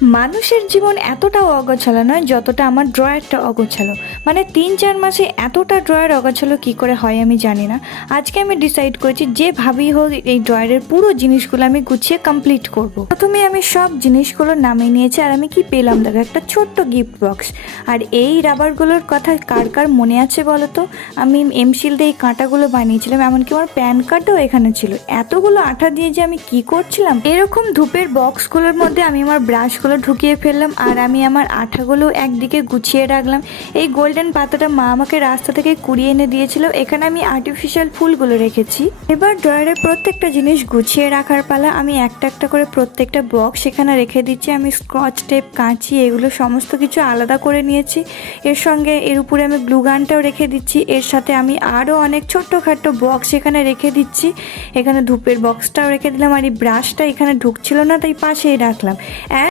মানুষের জীবন এতটাও অগোছালো নয় যতটা আমার ড্রয়ারটা অগোছালো। মানে ৩-৪ মাসে এতটা ড্রয়ার অগোছালো কী করে হয় আমি জানি না। আজকে আমি ডিসাইড করেছি যেভাবেই হোক এই ড্রয়ারের পুরো জিনিসগুলো আমি গুছিয়ে কমপ্লিট করব। প্রথমে আমি সব জিনিসগুলো নামিয়ে নিয়েছি আর আমি কি পেলাম দেখো, একটা ছোট্ট গিফট বক্স। আর এই রাবারগুলোর কথা কার কার মনে আছে বলো তো? আমি এমশিল দিয়ে এই কাঁটাগুলো বানিয়েছিলাম, এমনকি আমার প্যান কার্ডও এখানে ছিল। এতগুলো আঠা দিয়ে যে আমি কি করছিলাম। এরকম ধূপের বক্সগুলোর মধ্যে আমি আমার ব্রাশগুলো ঢুকিয়ে ফেললাম আর আমি আমার আঠাগুলো একদিকে গুছিয়ে রাখলাম। এই গোল্ডেন পাতাটা মা আমাকে রাস্তা থেকে কুড়িয়ে এনে দিয়েছিল, এখানে আমি আর্টিফিশিয়াল ফুলগুলো রেখেছি। এবার ড্রয়ারের প্রত্যেকটা জিনিস গুছিয়ে রাখার পালা। আমি একটা একটা করে প্রত্যেকটা বক্স এখানে রেখে দিচ্ছি। আমি স্কচ টেপ, কাঁচি এগুলো সমস্ত কিছু আলাদা করে নিয়েছি। এর সঙ্গে এর উপরে আমি গ্লুগানটাও রেখে দিচ্ছি। এর সাথে আমি আরও অনেক ছোট্টখাট্ট বক্স এখানে রেখে দিচ্ছি। এখানে ধূপের বক্সটাও রেখে দিলাম আর এই ব্রাশটা এখানে ঢুকছিল না, তাই পাশেই রাখলাম।